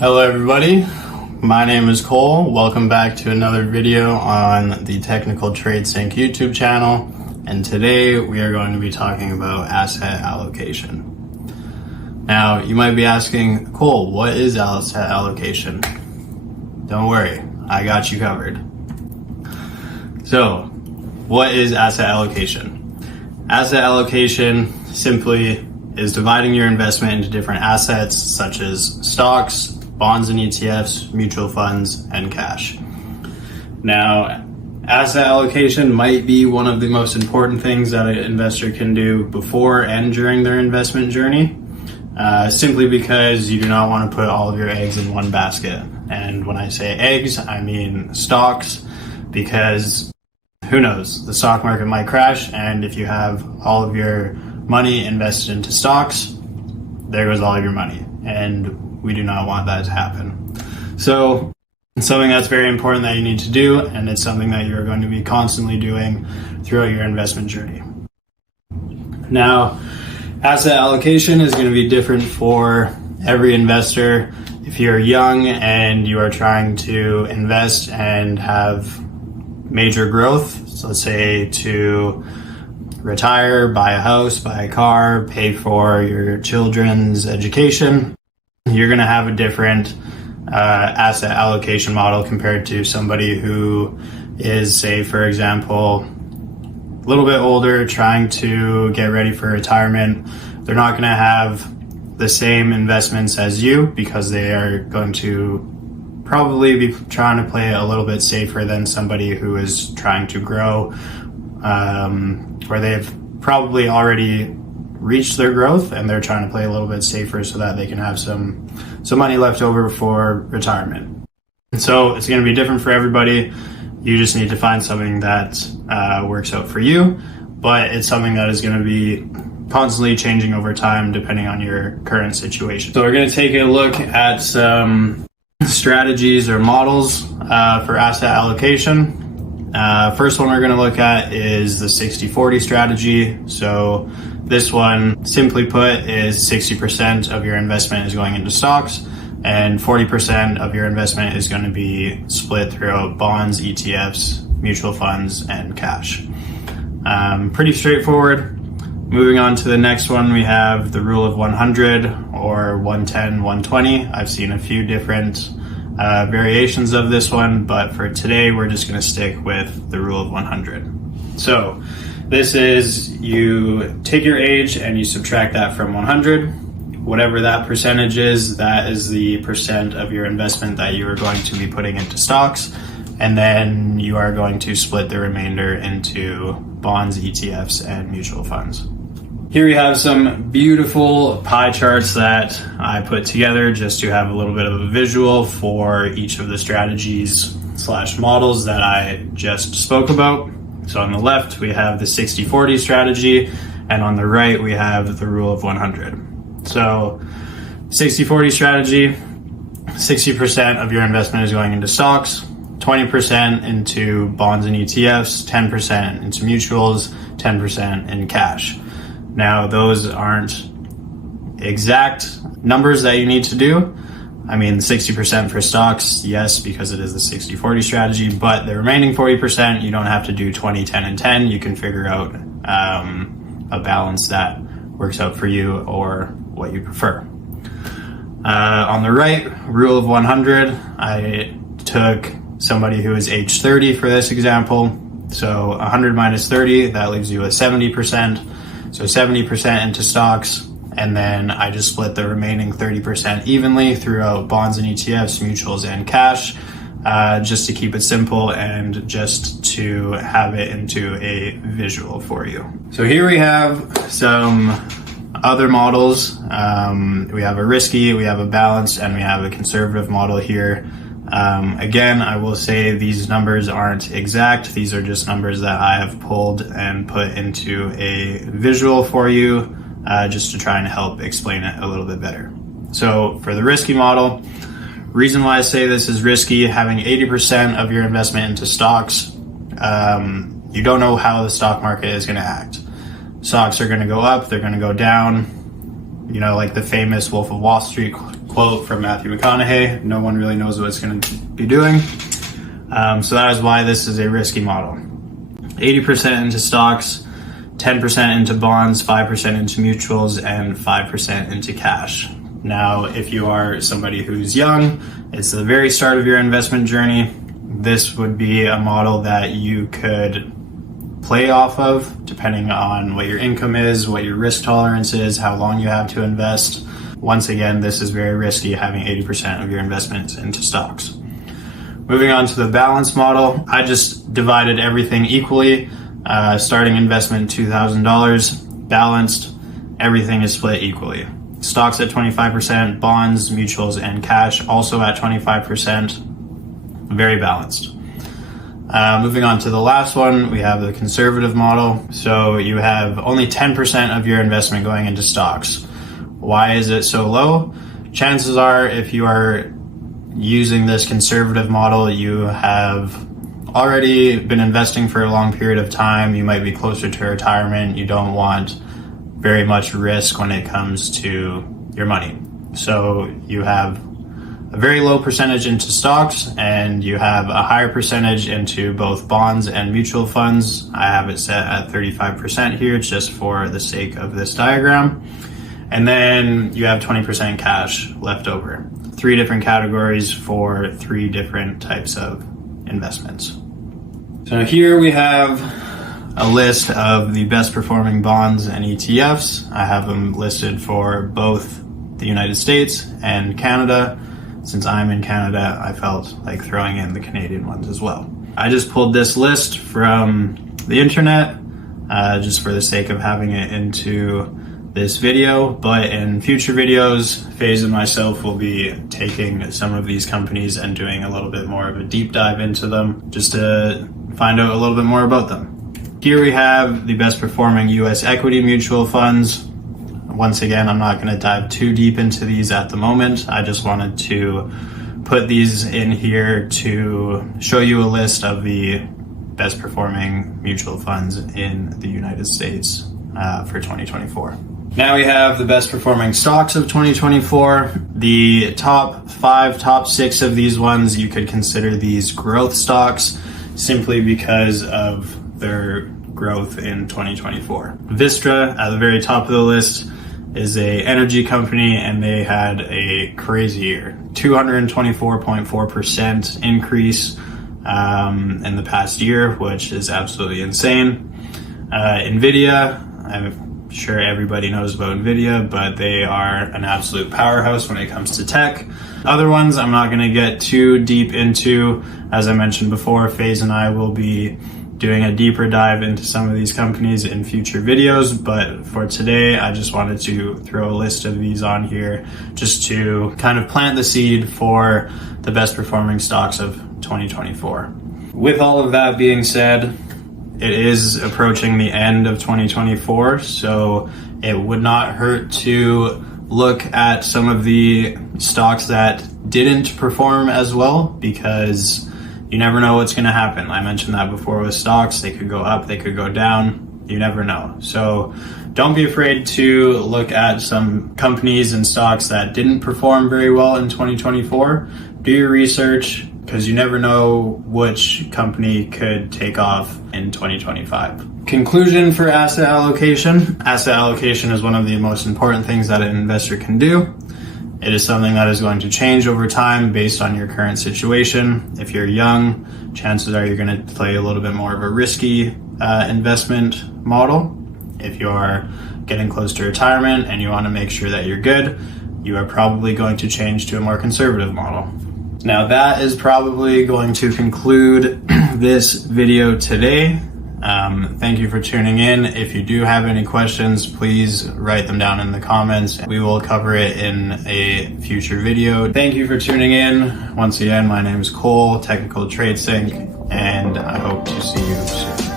Hello everybody, my name is Cole. Welcome back to another video on the Technical Trade Sync YouTube channel, and today we are going to be talking about asset allocation. Now you might be asking, Cole, what is asset allocation? Don't worry, I got you covered. So what is asset allocation? Asset allocation simply is dividing your investment into different assets such as stocks, bonds and ETFs, mutual funds, and cash. Now, asset allocation might be one of the most important things that an investor can do before and during their investment journey, simply because you do not want to put all of your eggs in one basket. And when I say eggs, I mean stocks, because who knows, the stock market might crash, and if you have all of your money invested into stocks, there goes all of your money, and we do not want that to happen. So it's something that's very important that you need to do, and it's something that you're going to be constantly doing throughout your investment journey. Now, asset allocation is going to be different for every investor. If you're young and you are trying to invest and have major growth, so let's say to retire, buy a house, buy a car, pay for your children's education, you're going to have a different asset allocation model compared to somebody who is, say, for example, a little bit older, trying to get ready for retirement. They're not going to have the same investments as you because they are going to probably be trying to play a little bit safer than somebody who is trying to grow, where they've probably already reached their growth and they're trying to play a little bit safer so that they can have some money left over for retirement. So it's going to be different for everybody. You just need to find something that works out for you, but it's something that is going to be constantly changing over time depending on your current situation. So we're going to take a look at some strategies or models for asset allocation. First one we're going to look at is the 60-40 strategy. So this one, simply put, is 60% of your investment is going into stocks and 40% of your investment is going to be split throughout bonds, ETFs, mutual funds, and cash. Pretty straightforward. Moving on to the next one, we have the rule of 100 or 110, 120. I've seen a few different variations of this one, but for today, we're just going to stick with the rule of 100. So this is, you take your age and you subtract that from 100. Whatever that percentage is, that is the percent of your investment that you are going to be putting into stocks. And then you are going to split the remainder into bonds, ETFs, and mutual funds. Here we have some beautiful pie charts that I put together just to have a little bit of a visual for each of the strategies / models that I just spoke about. So on the left, we have the 60-40 strategy, and on the right, we have the rule of 100. So 60-40 strategy, 60% of your investment is going into stocks, 20% into bonds and ETFs, 10% into mutuals, 10% in cash. Now, those aren't exact numbers that you need to do. I mean, 60% for stocks, yes, because it is the 60-40 strategy, but the remaining 40%, you don't have to do 20, 10, and 10. You can figure out a balance that works out for you or what you prefer. On the right, rule of 100, I took somebody who is age 30 for this example. So 100 minus 30, that leaves you with 70%. So 70% into stocks, and then I just split the remaining 30% evenly throughout bonds and ETFs, mutuals, and cash, just to keep it simple and just to have it into a visual for you. So here we have some other models. We have a risky, we have a balanced, and we have a conservative model here. Again, I will say these numbers aren't exact. These are just numbers that I have pulled and put into a visual for you, just to try and help explain it a little bit better. So for the risky model, reason why I say this is risky, having 80% of your investment into stocks, you don't know how the stock market is going to act. Stocks are going to go up, they're going to go down. You know, like the famous Wolf of Wall Street quote from Matthew McConaughey, no one really knows what it's going to be doing. So that is why this is a risky model. 80% into stocks, 10% into bonds, 5% into mutuals, and 5% into cash. Now, if you are somebody who's young, it's the very start of your investment journey, this would be a model that you could play off of depending on what your income is, what your risk tolerance is, how long you have to invest. Once again, this is very risky, having 80% of your investments into stocks. Moving on to the balance model, I just divided everything equally. Starting investment $2,000, balanced, everything is split equally. Stocks at 25%, bonds, mutuals, and cash also at 25%, very balanced. Moving on to the last one, we have the conservative model. So you have only 10% of your investment going into stocks. Why is it so low? Chances are, if you are using this conservative model, you have already been investing for a long period of time. You might be closer to retirement. You don't want very much risk when it comes to your money. So you have a very low percentage into stocks and you have a higher percentage into both bonds and mutual funds. I have it set at 35% here just for the sake of this diagram. And then you have 20% cash left over. 3 different categories for 3 different types of investments. So here we have a list of the best performing bonds and ETFs. I have them listed for both the United States and Canada. Since I'm in Canada, I felt like throwing in the Canadian ones as well. I just pulled this list from the internet just for the sake of having it into this video, but in future videos, FaZe and myself will be taking some of these companies and doing a little bit more of a deep dive into them just to find out a little bit more about them. Here we have the best performing US equity mutual funds. Once again, I'm not going to dive too deep into these at the moment. I just wanted to put these in here to show you a list of the best performing mutual funds in the United States for 2024. Now we have the best performing stocks of 2024. The top 5, top 6 of these ones, you could consider these growth stocks simply because of their growth in 2024. Vistra at the very top of the list is a energy company and they had a crazy year. 224.4% increase in the past year, which is absolutely insane. Nvidia, I'm sure everybody knows about Nvidia, but they are an absolute powerhouse when it comes to tech. Other ones I'm not going to get too deep into. As I mentioned before, FaZe and I will be doing a deeper dive into some of these companies in future videos, but for today I just wanted to throw a list of these on here just to kind of plant the seed for the best performing stocks of 2024. With all of that being said, it is approaching the end of 2024, so it would not hurt to look at some of the stocks that didn't perform as well, because you never know what's going to happen. I mentioned that before with stocks. They could go up, they could go down. You never know. So don't be afraid to look at some companies and stocks that didn't perform very well in 2024. Do your research, because you never know which company could take off in 2025. Conclusion for asset allocation. Asset allocation is one of the most important things that an investor can do. It is something that is going to change over time based on your current situation. If you're young, chances are you're going to play a little bit more of a risky investment model. If you're getting close to retirement and you want to make sure that you're good, you are probably going to change to a more conservative model. Now that is probably going to conclude this video today. Thank you for tuning in. If you do have any questions, please write them down in the comments. We will cover it in a future video. Thank you for tuning in. Once again, my name is Cole, Technical Trade Sync, and I hope to see you soon.